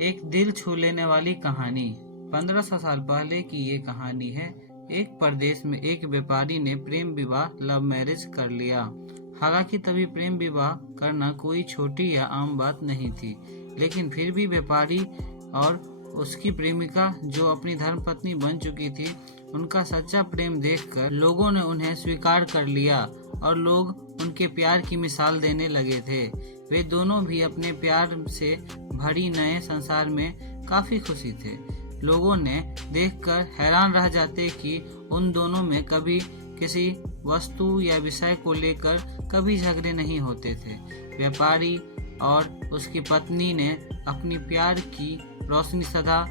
एक दिल छू लेने वाली कहानी। 1500 साल पहले की ये कहानी है। एक प्रदेश में एक व्यापारी ने प्रेम विवाह लव मैरिज कर लिया। हालांकि तभी प्रेम विवाह करना कोई छोटी या आम बात नहीं थी, लेकिन फिर भी व्यापारी और उसकी प्रेमिका जो अपनी धर्मपत्नी बन चुकी थी, उनका सच्चा प्रेम देखकर लोगों ने उन्हें स्वीकार कर लिया और लोग उनके प्यार की मिसाल देने लगे थे। वे दोनों भी अपने प्यार से भरी नए संसार में काफी खुशी थे। लोगों ने देखकर हैरान रह जाते कि उन दोनों में कभी किसी वस्तु या विषय को लेकर कभी झगड़े नहीं होते थे। व्यापारी और उसकी पत्नी ने अपनी प्यार की रोशनी सदा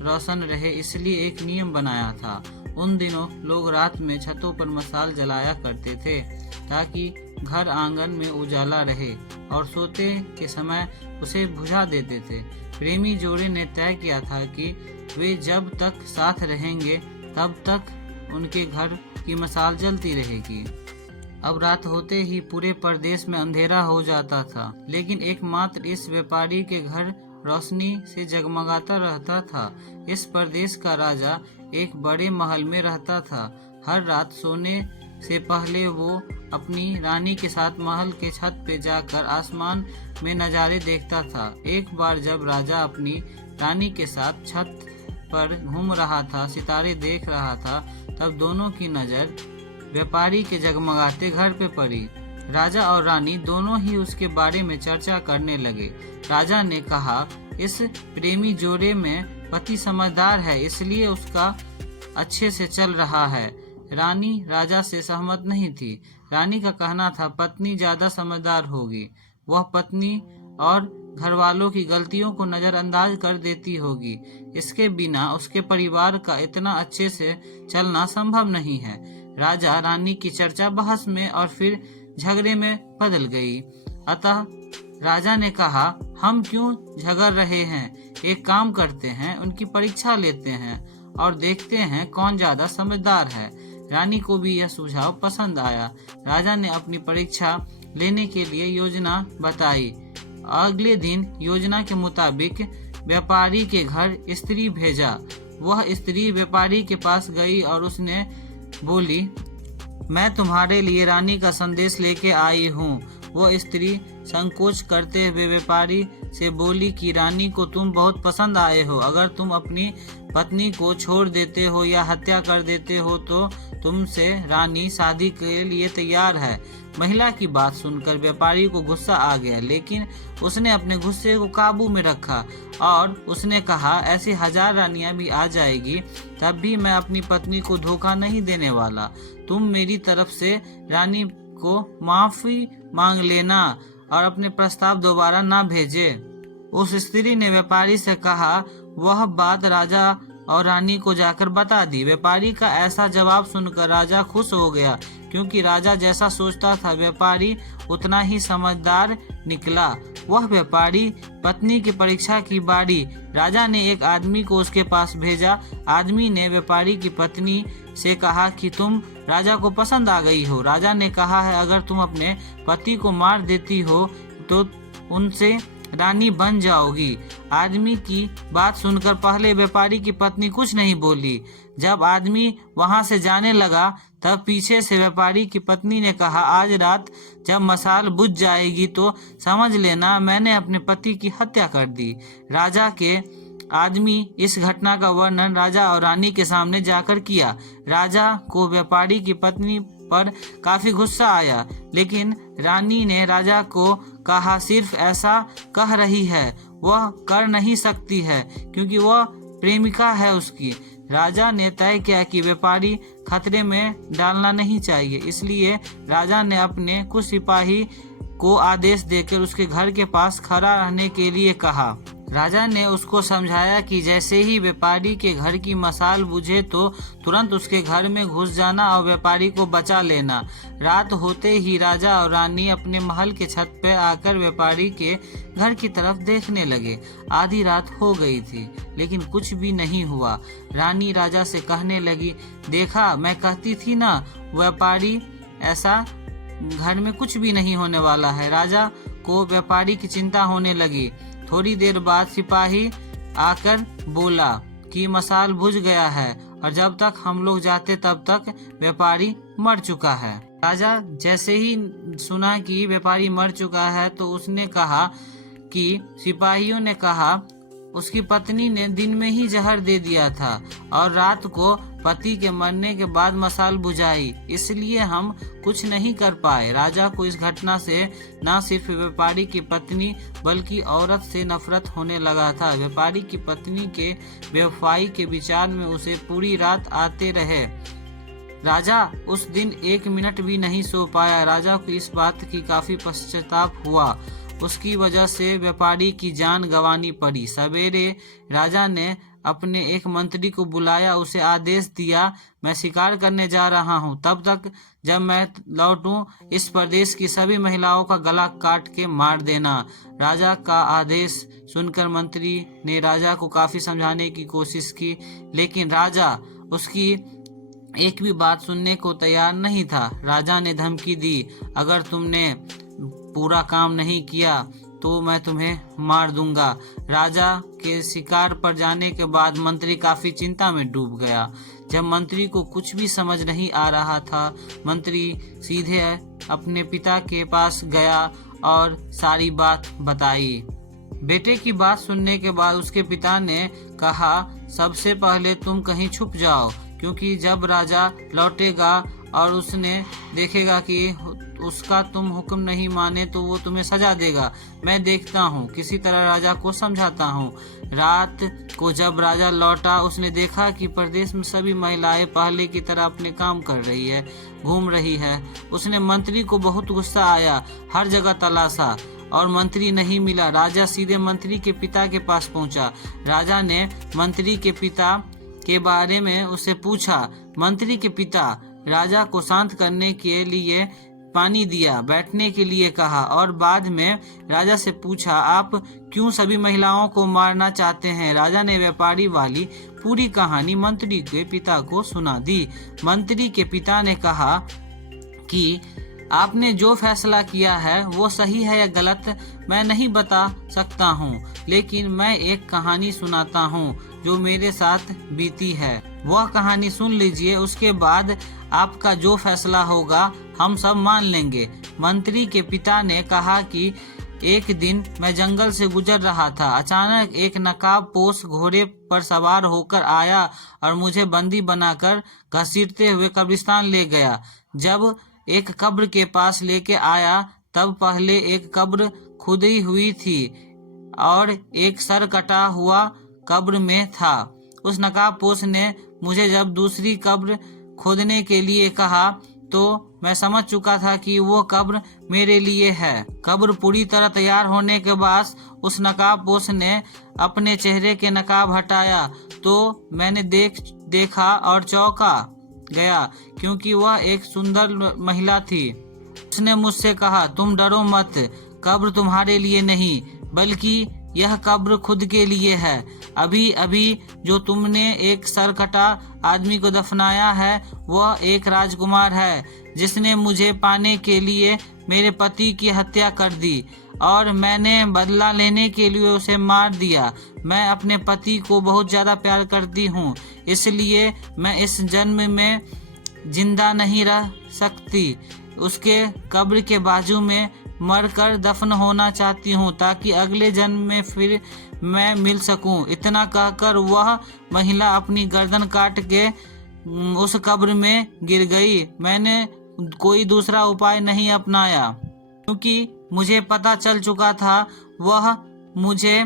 रोशन रहे इसलिए एक नियम बनाया था। उन दिनों लोग रात में छतों पर मशाल जलाया करते थे ताकि घर आंगन में उजाला रहे, और सोते के समय उसे बुझा देते थे। प्रेमी जोड़े ने तय किया था कि वे जब तक साथ रहेंगे तब तक उनके घर की मशाल जलती रहेगी। अब रात होते ही पूरे प्रदेश में अंधेरा हो जाता था, लेकिन एकमात्र इस व्यापारी के घर रोशनी से जगमगाता रहता था। इस प्रदेश का राजा एक बड़े महल में रहता था। हर रात सोने से पहले वो अपनी रानी के साथ महल के छत पे जाकर आसमान में नज़ारे देखता था। एक बार जब राजा अपनी रानी के साथ छत पर घूम रहा था, सितारे देख रहा था, तब दोनों की नज़र व्यापारी के जगमगाते घर पे पड़ी। राजा और रानी दोनों ही उसके बारे में चर्चा करने लगे। राजा ने कहा, इस प्रेमी जोड़े में पति समझदार है इसलिए उसका अच्छे से चल रहा है। रानी राजा से सहमत नहीं थी। रानी का कहना था पत्नी ज्यादा समझदार होगी, वह पत्नी और घर वालों की गलतियों को नजरअंदाज कर देती होगी। इसके बिना उसके परिवार का इतना अच्छे से चलना संभव नहीं है। राजा रानी की चर्चा बहस में और फिर झगड़े में बदल गई। अतः राजा ने कहा, हम क्यों झगड़ रहे हैं, एक काम करते हैं, उनकी परीक्षा लेते हैं और देखते हैं कौन ज्यादा समझदार है। रानी को भी यह सुझाव पसंद आया। राजा ने अपनी परीक्षा लेने के लिए योजना बताई। अगले दिन योजना के मुताबिक व्यापारी के घर स्त्री भेजा। वह स्त्री व्यापारी के पास गई और उसने बोली, मैं तुम्हारे लिए रानी का संदेश लेके आई हूँ। वह स्त्री संकोच करते हुए व्यापारी से बोली कि रानी को तुम बहुत पसंद आए हो। अगर तुम अपनी पत्नी को छोड़ देते हो या हत्या कर देते हो तो तुमसे रानी शादी के लिए तैयार है। महिला की बात सुनकर व्यापारी को गुस्सा आ गया, लेकिन उसने अपने गुस्से को काबू में रखा और उसने कहा, ऐसी 1000 रानियां भी आ जाएगी तब भी मैं अपनी पत्नी को धोखा नहीं देने वाला। तुम मेरी तरफ से रानी को माफी मांग लेना और अपने प्रस्ताव दोबारा ना भेजे। उस स्त्री ने व्यापारी से कहा, वह बात राजा और रानी को जाकर बता दी। व्यापारी का ऐसा जवाब सुनकर राजा खुश हो गया, क्योंकि राजा जैसा सोचता था व्यापारी उतना ही समझदार निकला। वह व्यापारी पत्नी की परीक्षा की बारी। राजा ने एक आदमी को उसके पास भेजा। आदमी ने व्यापारी की पत्नी से कहा कि तुम राजा को पसंद आ गई हो। राजा ने कहा है, अगर तुम अपने पति को मार देती हो तो उनसे रानी बन जाओगी। आदमी की बात सुनकर पहले व्यापारी की पत्नी कुछ नहीं बोली। जब आदमी वहां से जाने लगा तब पीछे से व्यापारी की पत्नी ने कहा, आज रात जब मशाल बुझ जाएगी तो समझ लेना मैंने अपने पति की हत्या कर दी। राजा के आदमी इस घटना का वर्णन राजा और रानी के सामने जाकर किया। राजा को व्यापारी की पत्नी पर काफी गुस्सा आया, लेकिन रानी ने राजा को कहा, सिर्फ ऐसा कह रही है, वह कर नहीं सकती है क्योंकि वह प्रेमिका है उसकी। राजा ने तय किया कि व्यापारी खतरे में डालना नहीं चाहिए, इसलिए राजा ने अपने कुछ सिपाही को आदेश देकर उसके घर के पास खड़ा रहने के लिए कहा। राजा ने उसको समझाया कि जैसे ही व्यापारी के घर की मशाल बुझे तो तुरंत उसके घर में घुस जाना और व्यापारी को बचा लेना। रात होते ही राजा और रानी अपने महल के छत पर आकर व्यापारी के घर की तरफ देखने लगे। आधी रात हो गई थी, लेकिन कुछ भी नहीं हुआ। रानी राजा से कहने लगी, देखा मैं कहती थी ना व्यापारी ऐसा घर में कुछ भी नहीं होने वाला है। राजा को व्यापारी की चिंता होने लगी। थोड़ी देर बाद सिपाही आकर बोला कि मसाल बुझ गया है और जब तक हम लोग जाते तब तक व्यापारी मर चुका है। राजा जैसे ही सुना कि व्यापारी मर चुका है तो उसने कहा कि सिपाहियों ने कहा उसकी पत्नी ने दिन में ही जहर दे दिया था और रात को पति के मरने के बाद मसाल बुझाई, इसलिए हम कुछ नहीं कर पाए। राजा को इस घटना से न सिर्फ व्यापारी की पत्नी बल्कि औरत से नफरत होने लगा था। व्यापारी की पत्नी के बेवफाई के विचार में उसे पूरी रात आते रहे। राजा उस दिन 1 मिनट भी नहीं सो पाया। राजा को इस बात की काफी पश्चाताप हुआ। उसकी वजह से व्यापारी की जान गंवानी पड़ी। सवेरे राजा ने अपने एक मंत्री को बुलाया, उसे आदेश दिया, मैं शिकार करने जा रहा हूँ, तब तक जब मैं लौटूं इस प्रदेश की सभी महिलाओं का गला काट के मार देना। राजा का आदेश सुनकर मंत्री ने राजा को काफी समझाने की कोशिश की, लेकिन राजा उसकी एक भी बात सुनने को तैयार नहीं था। राजा ने धमकी दी, अगर तुमने पूरा काम नहीं किया तो मैं तुम्हें मार दूंगा। राजा के शिकार पर जाने के बाद मंत्री काफी चिंता में डूब गया। जब मंत्री को कुछ भी समझ नहीं आ रहा था, मंत्री सीधे अपने पिता के पास गया और सारी बात बताई। बेटे की बात सुनने के बाद उसके पिता ने कहा, सबसे पहले तुम कहीं छुप जाओ, क्योंकि जब राजा लौटेगा और उसने देखेगा कि उसका तुम हुक्म नहीं माने तो वो तुम्हें सजा देगा। मैं देखता हूँ, किसी तरह राजा को समझाता हूँ। रात को जब राजा लौटा, उसने देखा कि प्रदेश में सभी महिलाएं पहले की तरह अपने काम कर रही है, घूम रही है। उसने मंत्री को बहुत गुस्सा आया, हर जगह तलाशा और मंत्री नहीं मिला। राजा सीधे मंत्री के पिता के पास पहुंचा। राजा ने मंत्री के पिता के बारे में उससे पूछा। मंत्री के पिता राजा को शांत करने के लिए पानी दिया, बैठने के लिए कहा और बाद में राजा से पूछा, आप क्यों सभी महिलाओं को मारना चाहते हैं? राजा ने व्यापारी वाली पूरी कहानी मंत्री के पिता को सुना दी। मंत्री के पिता ने कहा कि आपने जो फैसला किया है वो सही है या गलत मैं नहीं बता सकता हूँ, लेकिन मैं एक कहानी सुनाता हूँ जो मेरे साथ बीती है। वह कहानी सुन लीजिए, उसके बाद आपका जो फैसला होगा हम सब मान लेंगे। मंत्री के पिता ने कहा कि एक दिन मैं जंगल से गुजर रहा था। अचानक एक नकाबपोश घोड़े पर सवार होकर आया और मुझे बंदी बनाकर घसीटते हुए कब्रिस्तान ले गया। जब एक कब्र के पास लेके आया तब पहले एक कब्र खुदी हुई थी और एक सर कटा हुआ कब्र में था। उस नकाबपोश ने मुझे जब दूसरी कब्र खोदने के लिए कहा तो मैं समझ चुका था कि वो कब्र मेरे लिए है। कब्र पूरी तरह तैयार होने के बाद उस नकाबपोश ने अपने चेहरे के नकाब हटाया तो मैंने देखा और चौंका गया, क्योंकि वह एक सुंदर महिला थी। उसने मुझसे कहा, तुम डरो मत, कब्र तुम्हारे लिए नहीं बल्कि यह कब्र खुद के लिए है। अभी अभी जो तुमने एक सरकटा आदमी को दफनाया है वह एक राजकुमार है जिसने मुझे पाने के लिए मेरे पति की हत्या कर दी और मैंने बदला लेने के लिए उसे मार दिया। मैं अपने पति को बहुत ज्यादा प्यार करती हूँ, इसलिए मैं इस जन्म में जिंदा नहीं रह सकती। उसके कब्र के बाजू में मरकर दफन होना चाहती हूँ ताकि अगले जन्म में फिर मैं मिल सकूं। इतना कहकर वह महिला अपनी गर्दन काट के उस कब्र में गिर गई। मैंने कोई दूसरा उपाय नहीं अपनाया क्योंकि मुझे पता चल चुका था वह मुझे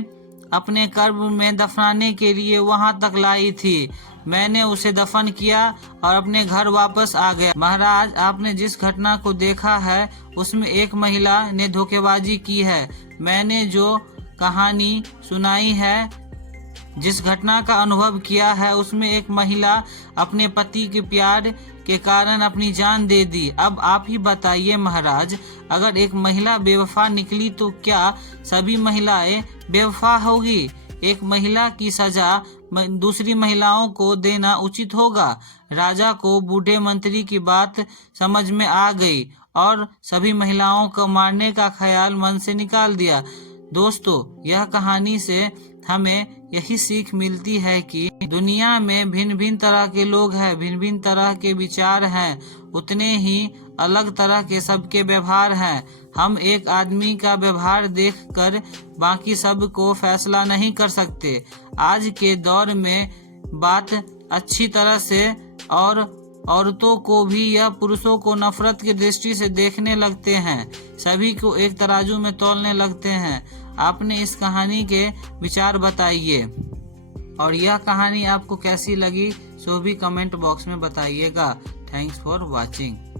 अपने कब्र में दफनाने के लिए वहां तक लाई थी। मैंने उसे दफन किया और अपने घर वापस आ गया। महाराज, आपने जिस घटना को देखा है उसमें एक महिला ने धोखेबाजी की है। मैंने जो कहानी सुनाई है, जिस घटना का अनुभव किया है, उसमें एक महिला अपने पति के प्यार के कारण अपनी जान दे दी। अब आप ही बताइए महाराज, अगर एक महिला बेवफा निकली तो क्या सभी महिलाएं बेवफा होगी? एक महिला की सजा दूसरी महिलाओं को देना उचित होगा। राजा को बूढ़े मंत्री की बात समझ में आ गई और सभी महिलाओं को मारने का ख्याल मन से निकाल दिया। दोस्तों, यह कहानी से हमें यही सीख मिलती है कि दुनिया में भिन्न भिन्न तरह के लोग हैं, भिन्न भिन्न तरह के विचार हैं, उतने ही अलग तरह के सबके व्यवहार हैं। हम एक आदमी का व्यवहार देखकर बाकी सब को फैसला नहीं कर सकते। आज के दौर में बात अच्छी तरह से और औरतों को भी या पुरुषों को नफरत की दृष्टि से देखने लगते हैं, सभी को एक तराजू में तौलने लगते हैं। आपने इस कहानी के विचार बताइए और यह कहानी आपको कैसी लगी सो भी कमेंट बॉक्स में बताइएगा। Thanks for watching.